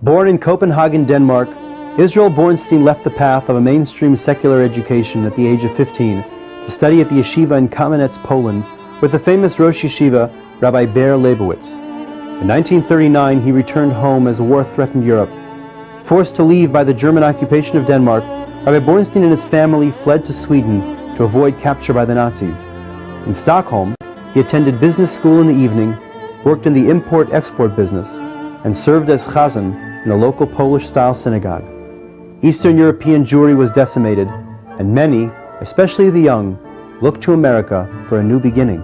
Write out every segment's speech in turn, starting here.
Born in Copenhagen, Denmark, Israel Bornstein left the path of a mainstream secular education at the age of 15 to study at the yeshiva in Kamenetz, Poland, with the famous Rosh Yeshiva, Rabbi Ber Leibowitz. In 1939, he returned home as war threatened Europe. Forced to leave by the German occupation of Denmark, Rabbi Bornstein and his family fled to Sweden to avoid capture by the Nazis. In Stockholm, he attended business school in the evening, worked in the import-export business, and served as chazan in a local Polish-style synagogue. Eastern European Jewry was decimated, and many, especially the young, looked to America for a new beginning.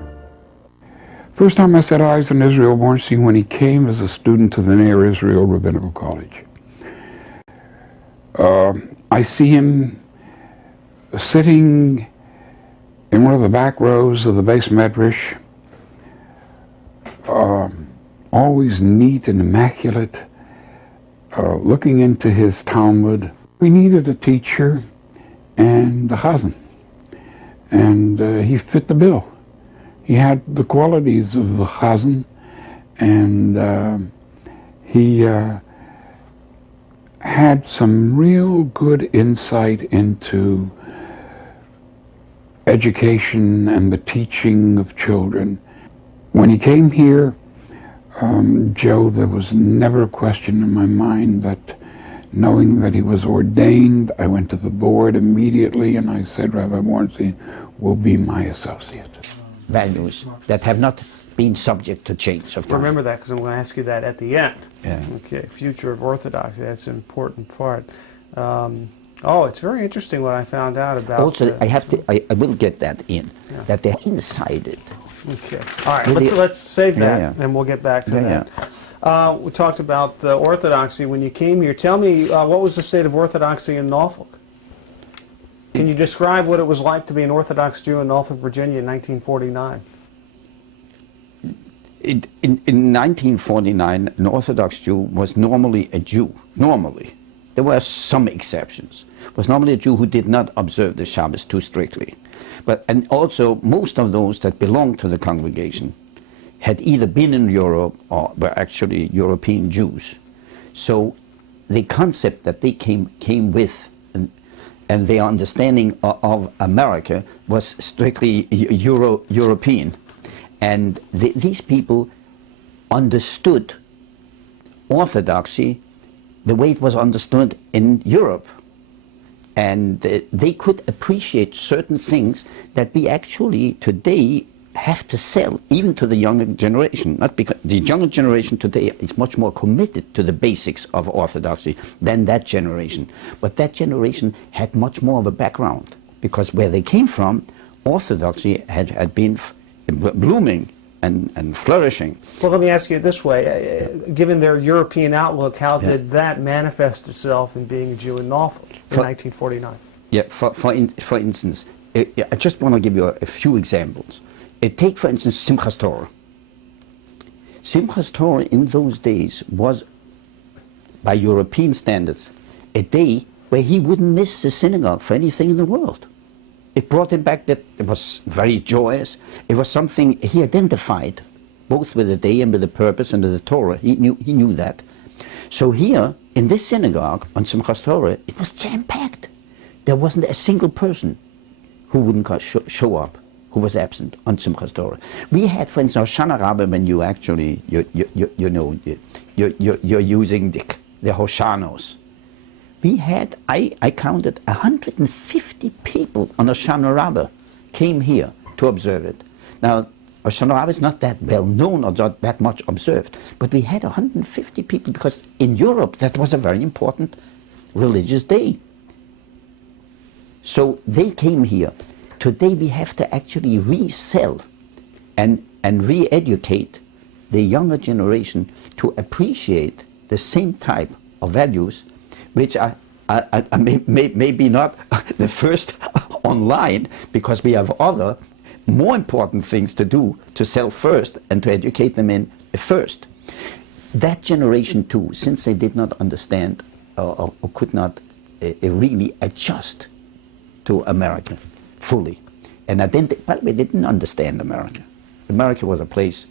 First time I set eyes on Israel Bornstein when he came as a student to the Near Israel Rabbinical College. I see him sitting in one of the back rows of the base medrash, always neat and immaculate, looking into his Talmud. We needed a teacher and a chazan, and he fit the bill. He had the qualities of a chazan, and he had some real good insight into education and the teaching of children. When he came here, Joe, there was never a question in my mind that, knowing that he was ordained, I went to the board immediately and I said, Rabbi Bornstein will be my associate. Values that have not been subject to change of time. Remember that, because I'm going to ask you that at the end. Yeah. Okay, future of Orthodoxy, that's an important part. Oh, it's very interesting what I found out about... Also, I will get that in, that they're insided. Okay, all right, let's save that, and we'll get back to that. Yeah. We talked about Orthodoxy when you came here. Tell me, what was the state of Orthodoxy in Norfolk? Can you describe what it was like to be an Orthodox Jew in Norfolk, Virginia in 1949? In 1949, an Orthodox Jew was normally a Jew. Normally. There were some exceptions. Was normally a Jew who did not observe the Shabbos too strictly. And also, most of those that belonged to the congregation had either been in Europe or were actually European Jews. So the concept that they came with and their understanding of America was strictly European. And these people understood Orthodoxy the way it was understood in Europe. And they could appreciate certain things that we actually today have to sell, even to the younger generation. Not because the younger generation today is much more committed to the basics of Orthodoxy than that generation. But that generation had much more of a background, because where they came from, Orthodoxy had been blooming and flourishing. Well, let me ask you it this way. Given their European outlook, how did that manifest itself in being a Jew in Norfolk in 1949? Yeah, for instance, I just want to give you a few examples. Take, for instance, Simchas Torah. Simchas Torah in those days was, by European standards, a day where he wouldn't miss the synagogue for anything in the world. It brought him back that it was very joyous. It was something he identified, both with the day and with the purpose and with the Torah. He knew that. So here, in this synagogue, on Simchas Torah, it was jam-packed. There wasn't a single person who wouldn't show up, who was absent on Simchas Torah. We had, for instance, Hoshana Rabbah, when you actually, you're using the Hoshanos. We had, I counted 150 people on Hoshana Rabbah came here to observe it. Now, Hoshana Rabbah is not that well known or not that much observed, but we had 150 people because in Europe that was a very important religious day. So they came here. Today we have to actually resell and re-educate the younger generation to appreciate the same type of values, which are maybe not the first online, because we have other more important things to do, to sell first and to educate them in first. That generation too, since they did not understand or could not really adjust to America fully, and by the way, they didn't understand America. America was a place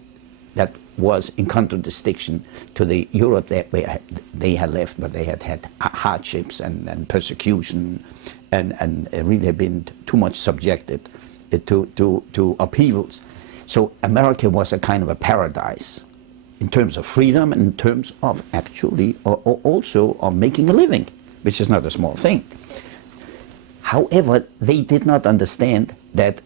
that was in contradistinction to the Europe that they had left, but they had had hardships and persecution, and really had been too much subjected to upheavals. So America was a kind of a paradise in terms of freedom and in terms of actually also of making a living, which is not a small thing. However, they did not understand that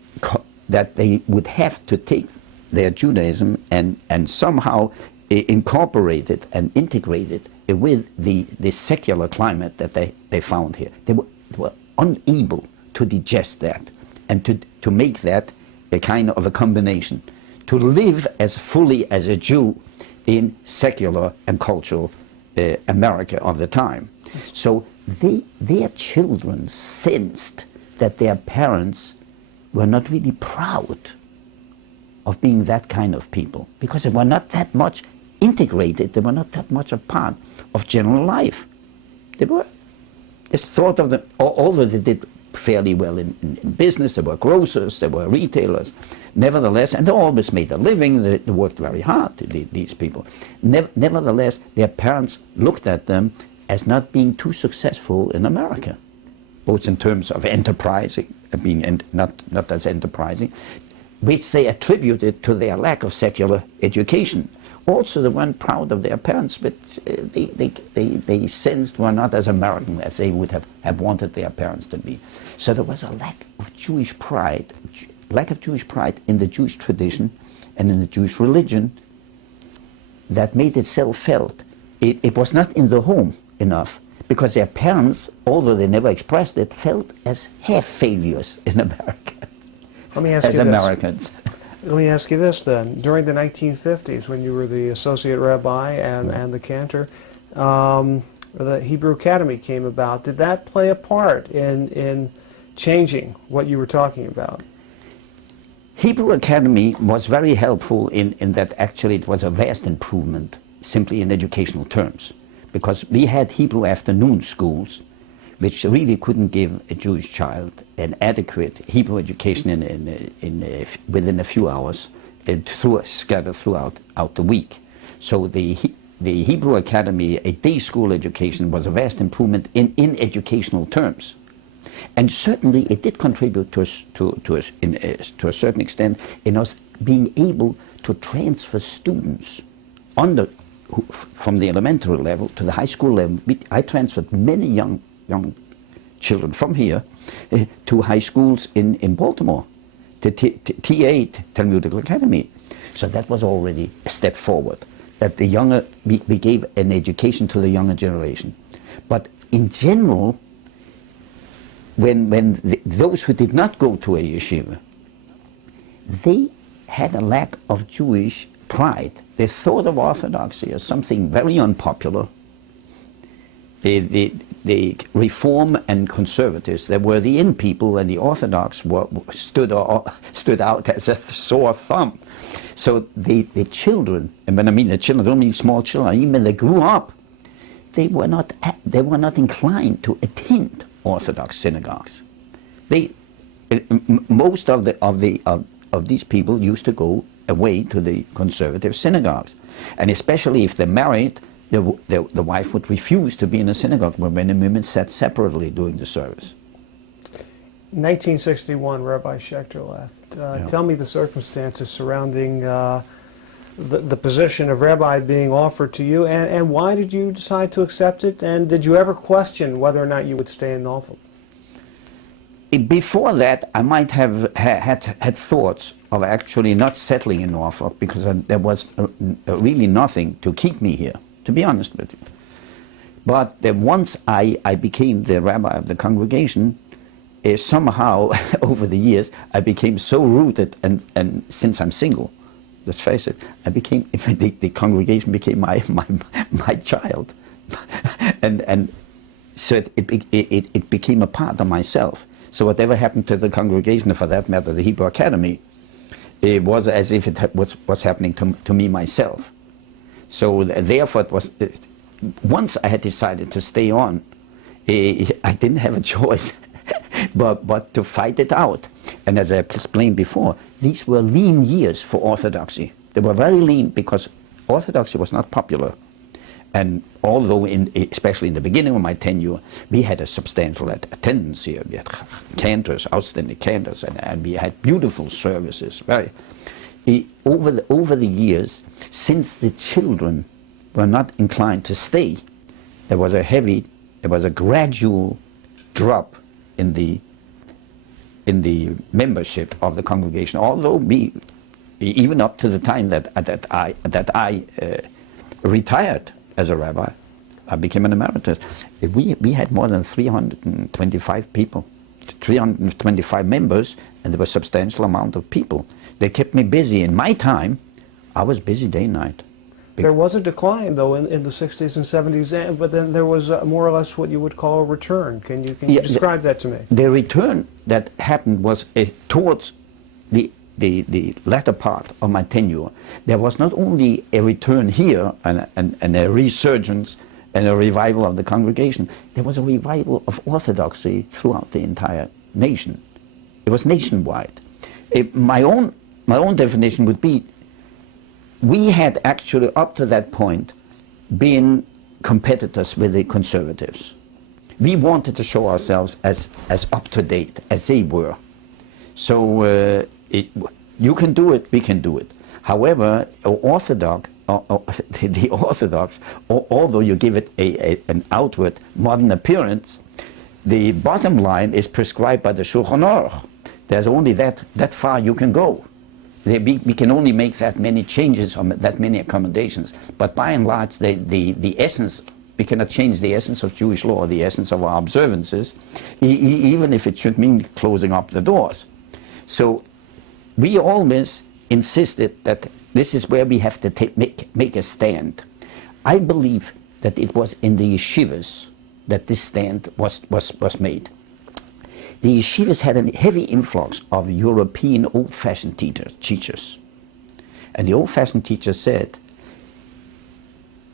they would have to take their Judaism and somehow incorporate it and integrate it with the secular climate that they found here. They were unable to digest that and to make that a kind of a combination, to live as fully as a Jew in secular and cultural America of the time. So their children sensed that their parents were not really proud of being that kind of people, because they were not that much integrated, they were not that much a part of general life. They thought of them, although they did fairly well in business, they were grocers, they were retailers, nevertheless, and they always made a living, they worked very hard, these people. Nevertheless, their parents looked at them as not being too successful in America, both in terms of enterprising, being not as enterprising, which they attributed to their lack of secular education. Also, they weren't proud of their parents, but they sensed were not as American as they would have wanted their parents to be. So there was a lack of Jewish pride in the Jewish tradition and in the Jewish religion that made itself felt. It was not in the home enough, because their parents, although they never expressed it, felt as half failures in America. Let me ask as you Americans. Let me ask you this then. During the 1950s, when you were the associate rabbi and the cantor, the Hebrew Academy came about. Did that play a part in changing what you were talking about? Hebrew Academy was very helpful in that actually it was a vast improvement simply in educational terms, because we had Hebrew afternoon schools which really couldn't give a Jewish child an adequate Hebrew education within a few hours, scattered throughout the week. So the Hebrew Academy, a day school education, was a vast improvement in educational terms. And certainly it did contribute to a certain extent in us being able to transfer students from the elementary level to the high school level. I transferred many young children from here to high schools in Baltimore, to T8, Talmudic Academy. So that was already a step forward, that we gave an education to the younger generation. But in general, when those who did not go to a yeshiva, they had a lack of Jewish pride. They thought of Orthodoxy as something very unpopular. The Reform and Conservatives, they were the in people, and the Orthodox stood out as a sore thumb. So the children, and when I mean the children, I don't mean small children, even when they grew up, they were not inclined to attend Orthodox synagogues. Most of these people used to go away to the conservative synagogues, and especially if they're married, the wife would refuse to be in a synagogue where men and women sat separately during the service. 1961, Rabbi Schechter left. Tell me the circumstances surrounding the position of rabbi being offered to you, and why did you decide to accept it, and did you ever question whether or not you would stay in Norfolk? Before that, I might have had thoughts of actually not settling in Norfolk, because there was really nothing to keep me here, to be honest with you. But once I became the rabbi of the congregation, somehow over the years I became so rooted, and since I'm single, let's face it, I became the congregation became my child, and so it became a part of myself. So whatever happened to the congregation, or for that matter the Hebrew Academy, it was as if it was happening to me myself. So therefore it was, once I had decided to stay on, I didn't have a choice but to fight it out. And as I explained before, these were lean years for Orthodoxy. They were very lean because Orthodoxy was not popular. And although, especially in the beginning of my tenure, we had a substantial attendance here. We had cantors, outstanding cantors, and we had beautiful services. Over the years, since the children were not inclined to stay, there was a gradual drop in the membership of the congregation. Although even up to the time that I retired as a rabbi, I became an emeritus, we had more than 325 people, 325 members, and there was a substantial amount of people. They kept me busy. In my time, I was busy day and night. There was a decline, though, in the 60s and 70s, but then there was more or less what you would call a return. Can you describe that to me? The return that happened was towards the latter part of my tenure. There was not only a return here and a resurgence and a revival of the congregation, there was a revival of Orthodoxy throughout the entire nation. It was nationwide. My own definition would be, we had actually up to that point been competitors with the conservatives. We wanted to show ourselves as up to date as they were. So you can do it, we can do it. However, the Orthodox, although you give it an outward modern appearance, the bottom line is prescribed by the Shulchan Aruch. There's only that far you can go. We can only make that many changes or that many accommodations. But by and large, the essence, we cannot change the essence of Jewish law, or the essence of our observances, even if it should mean closing up the doors. So we always insisted that this is where we have to make a stand. I believe that it was in the yeshivas that this stand was made. The yeshivas had a heavy influx of European old-fashioned teachers. And the old-fashioned teachers said,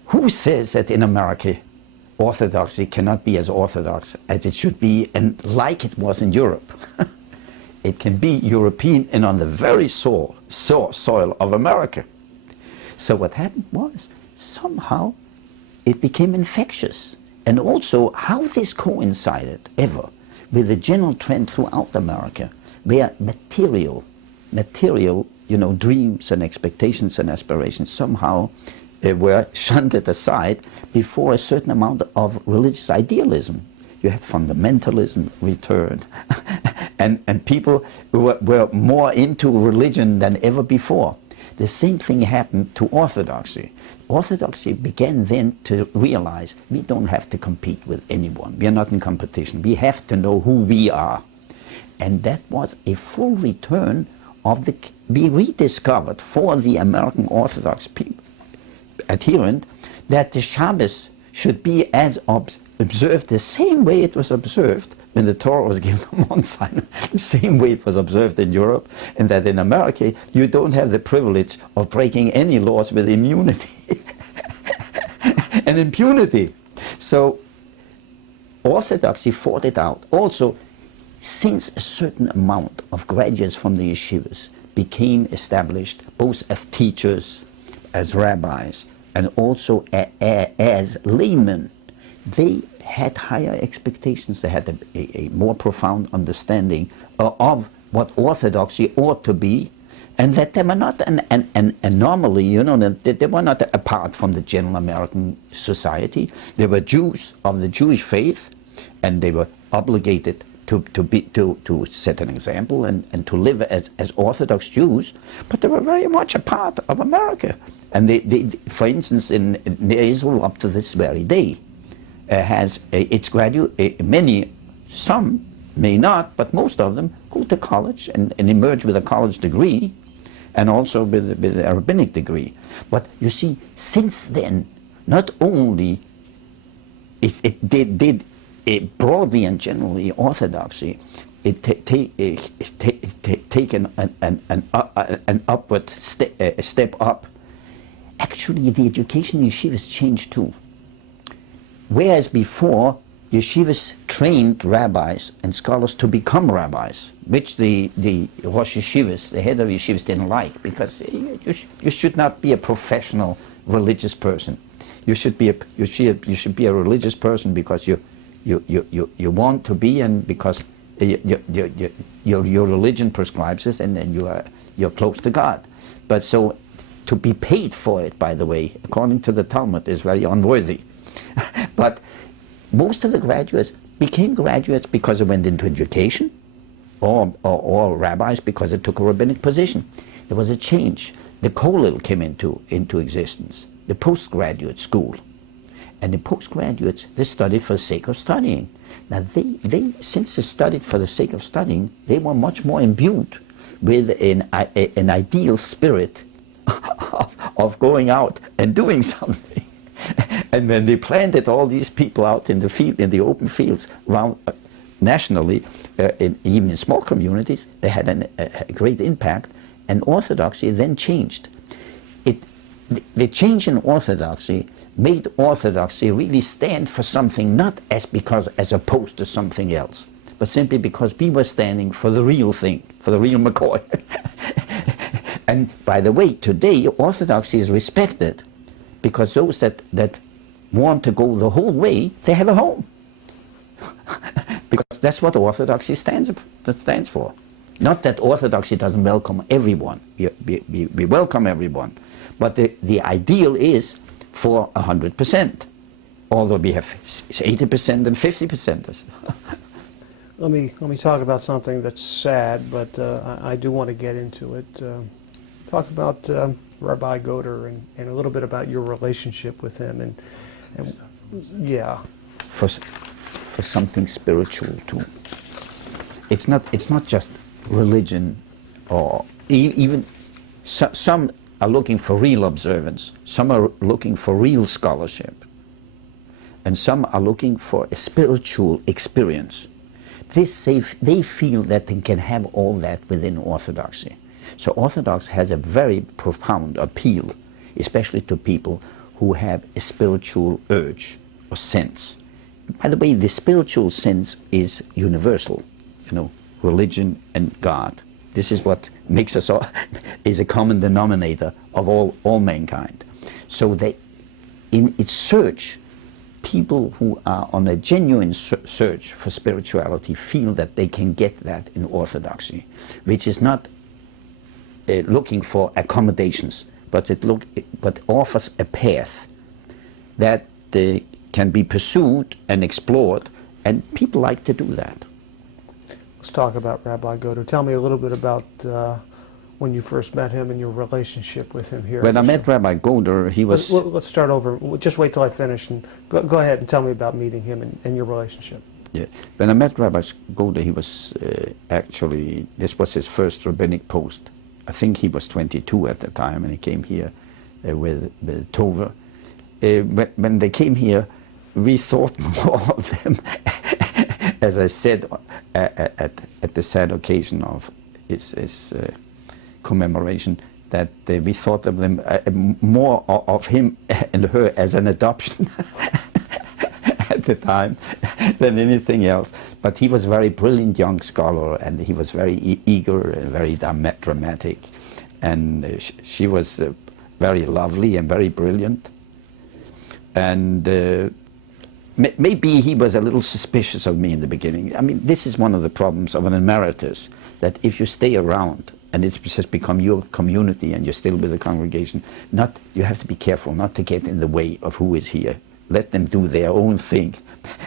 who says that in America Orthodoxy cannot be as orthodox as it should be and like it was in Europe? It can be European and on the very soil of America. So what happened was, somehow it became infectious. And also how this coincided ever with the general trend throughout America, where material, dreams and expectations and aspirations somehow were shunted aside before a certain amount of religious idealism. You had fundamentalism return, and people were more into religion than ever before. The same thing happened to Orthodoxy. Orthodoxy began then to realize we don't have to compete with anyone. We are not in competition. We have to know who we are. And that was a full return of we rediscovered for the American Orthodox adherent that the Shabbos should be as observed the same way it was observed when the Torah was given on Mount Sinai, the same way it was observed in Europe, and that in America you don't have the privilege of breaking any laws with immunity and impunity. So Orthodoxy fought it out. Also, since a certain amount of graduates from the yeshivas became established, both as teachers, as rabbis, and also as laymen, they had higher expectations. They had a more profound understanding of what Orthodoxy ought to be, and that they were not an anomaly, that they were not apart from the general American society. They were Jews of the Jewish faith, and they were obligated to set an example and to live as Orthodox Jews, but they were very much a part of America. And they, for instance, in Israel up to this very day, has its graduate, some may not, but most of them go to college and emerge with a college degree, and also with a rabbinic degree. But you see, since then, not only it did broadly and generally Orthodoxy, it taken an upward step up. Actually, the education in yeshivas changed too. Whereas before, yeshivas trained rabbis and scholars to become rabbis, which the Rosh Yeshivas, the head of yeshivas, didn't like, because you should not be a professional religious person. You should be a religious person because you want to be, and because your religion prescribes it, and then you're close to God. But so to be paid for it, by the way, according to the Talmud, is very unworthy. But most of the graduates became graduates because they went into education, or rabbis because they took a rabbinic position. There was a change. The kollel came into existence, the postgraduate school. And the postgraduates, they studied for the sake of studying. Now since they studied for the sake of studying, they were much more imbued with an ideal spirit of going out and doing something. And when they planted all these people out in the field, in the open fields around nationally, even in small communities, they had a great impact. And Orthodoxy then changed. The change in Orthodoxy made Orthodoxy really stand for something, not as opposed to something else, but simply because we were standing for the real thing, for the real McCoy. And by the way, today Orthodoxy is respected because those that want to go the whole way, they have a home. Because that's what Orthodoxy stands for. Not that Orthodoxy doesn't welcome everyone. We welcome everyone. But the ideal is for 100%, although we have 80% and 50%. Let me talk about something that's sad, but I do want to get into it. Talk about Rabbi Golda and a little bit about your relationship with him, and yeah. For something spiritual too. It's not just religion, or even some are looking for real observance, some are looking for real scholarship, and some are looking for a spiritual experience. They feel that they can have all that within Orthodoxy. So Orthodox has a very profound appeal, especially to people who have a spiritual urge or sense. By the way, the spiritual sense is universal, religion and God. This is what makes us all, is a common denominator of all mankind. So in its search, people who are on a genuine search for spirituality feel that they can get that in Orthodoxy, which is not looking for accommodations, but offers a path that can be pursued and explored, and people like to do that. Let's talk about Rabbi Golda. Tell me a little bit about when you first met him and your relationship with him here. When I met Rabbi Golda, he was... Let's start over. Just wait till I finish, and go ahead and tell me about meeting him and your relationship. Yeah. When I met Rabbi Golda, he was actually, this was his first rabbinic post. I think he was 22 at the time, and he came here with Tove. When they came here, we thought more of them, as I said, at the sad occasion of his commemoration, that we thought of them more of him and her as an adoption at the time than anything else. But he was a very brilliant young scholar, and he was very eager and very dramatic, and she was very lovely and very brilliant. And maybe he was a little suspicious of me in the beginning. I mean, this is one of the problems of an emeritus, that if you stay around and it's just become your community and you're still with the congregation, you have to be careful not to get in the way of who is here. Let them do their own thing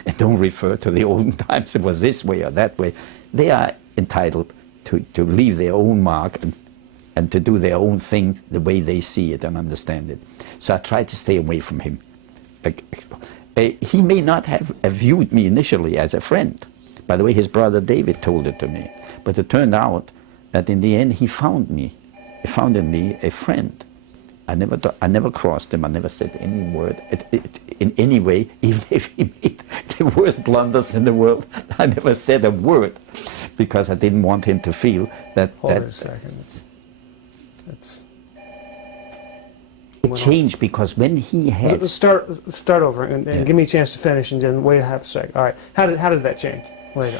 and don't refer to the olden times, it was this way or that way. They are entitled to leave their own mark and to do their own thing the way they see it and understand it. So I tried to stay away from him. He may not have viewed me initially as a friend. By the way, his brother David told it to me. But it turned out that in the end he found in me a friend. I never crossed him. I never said any word in any way, even if he made the worst blunders in the world. I never said a word because I didn't want him to feel that. Hold on a second. It changed because when he had... Start over and give me a chance to finish and then wait a half a second. All right. How did that change? Wait,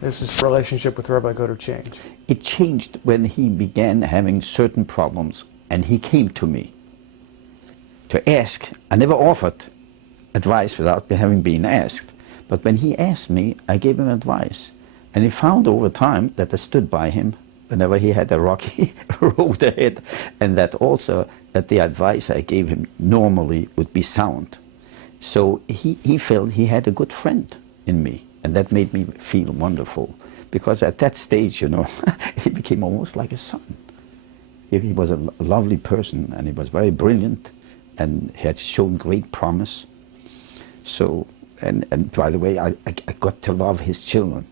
this relationship with Rabbi Golda change. It changed when he began having certain problems and he came to me to ask. I never offered advice without having been asked. But when he asked me, I gave him advice. And he found over time that I stood by him whenever he had a rocky road ahead, and that also that the advice I gave him normally would be sound. So he felt he had a good friend in me, and that made me feel wonderful, because at that stage, you know, he became almost like a son. He was a lovely person, and he was very brilliant, and had shown great promise. So, and by the way, I got to love his children.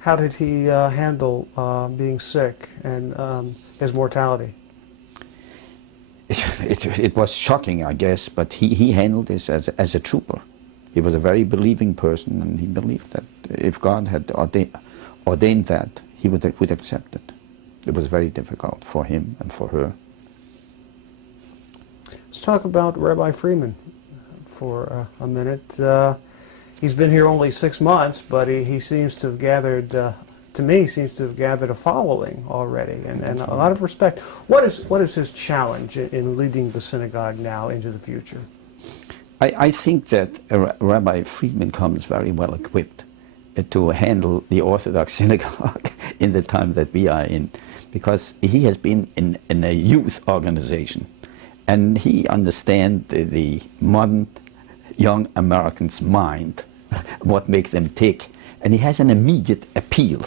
How did he handle being sick and his mortality? It was shocking, I guess, but he handled this as a trooper. He was a very believing person, and he believed that if God had ordained that, he would accept it. It was very difficult for him and for her. Let's talk about Rabbi Friedman for a minute. He's been here only 6 months, but he seems to have gathered, to me, seems to have gathered a following already, and a lot of respect. What is his challenge in leading the synagogue now into the future? I think that Rabbi Friedman comes very well equipped to handle the Orthodox synagogue in the time that we are in, because he has been in a youth organization, and he understands the modern young American's mind, what makes them tick, and he has an immediate appeal.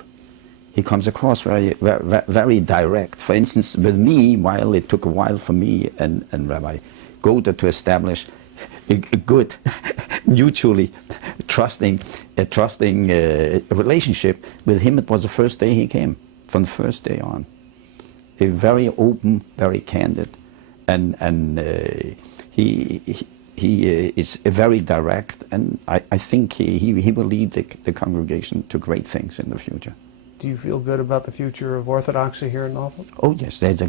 He comes across very direct. For instance, with me, while it took a while for me and Rabbi Golda to establish a good, mutually trusting relationship, with him it was the first day he came, from the first day on. He was very open, very candid, and he is very direct, and I think he will lead the congregation to great things in the future. Do you feel good about the future of Orthodoxy here in Norfolk? Oh yes, there is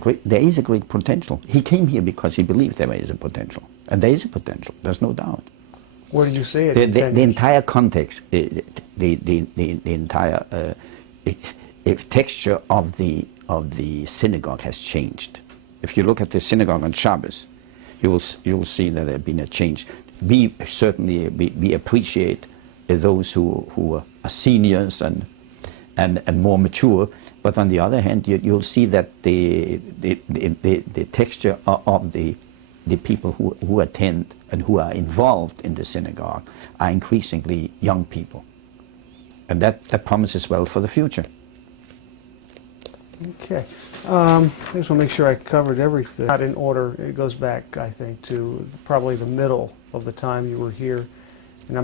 a great potential. He came here because he believed there is a potential, and there is a potential. There's no doubt. Where did you see it? The entire context, the entire texture of the synagogue has changed. If you look at the synagogue on Shabbos, you will see that there has been a change. We certainly we appreciate those who are seniors and more mature, but on the other hand, you'll see that the texture of the people who attend and who are involved in the synagogue are increasingly young people, and that promises well for the future. Okay. I just want to make sure I covered everything. Not in order. It goes back, I think, to probably the middle of the time you were here, and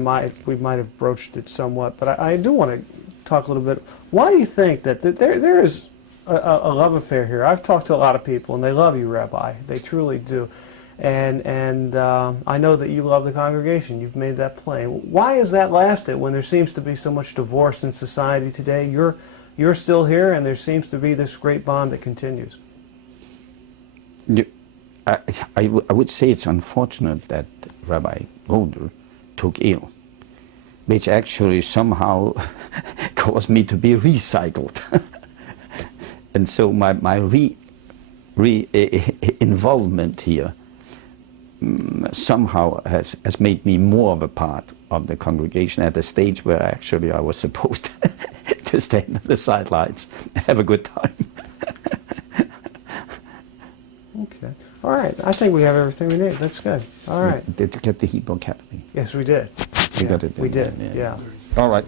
we might have broached it somewhat. But I do want to talk a little bit. Why do you think that there is a love affair here? I've talked to a lot of people, and they love you, Rabbi. They truly do. And I know that you love the congregation. You've made that plain. Why has that lasted when there seems to be so much divorce in society today? You're still here, and there seems to be this great bond that continues. I would say it's unfortunate that Rabbi Golda took ill, which actually somehow caused me to be recycled. And so my involvement here somehow has made me more of a part of the congregation at a stage where actually I was supposed to stand on the sidelines, have a good time. Okay. All right. I think we have everything we need. That's good. All right. Did you get the Hebrew Academy? Yes, we did. We got it. We did. Yeah. All right.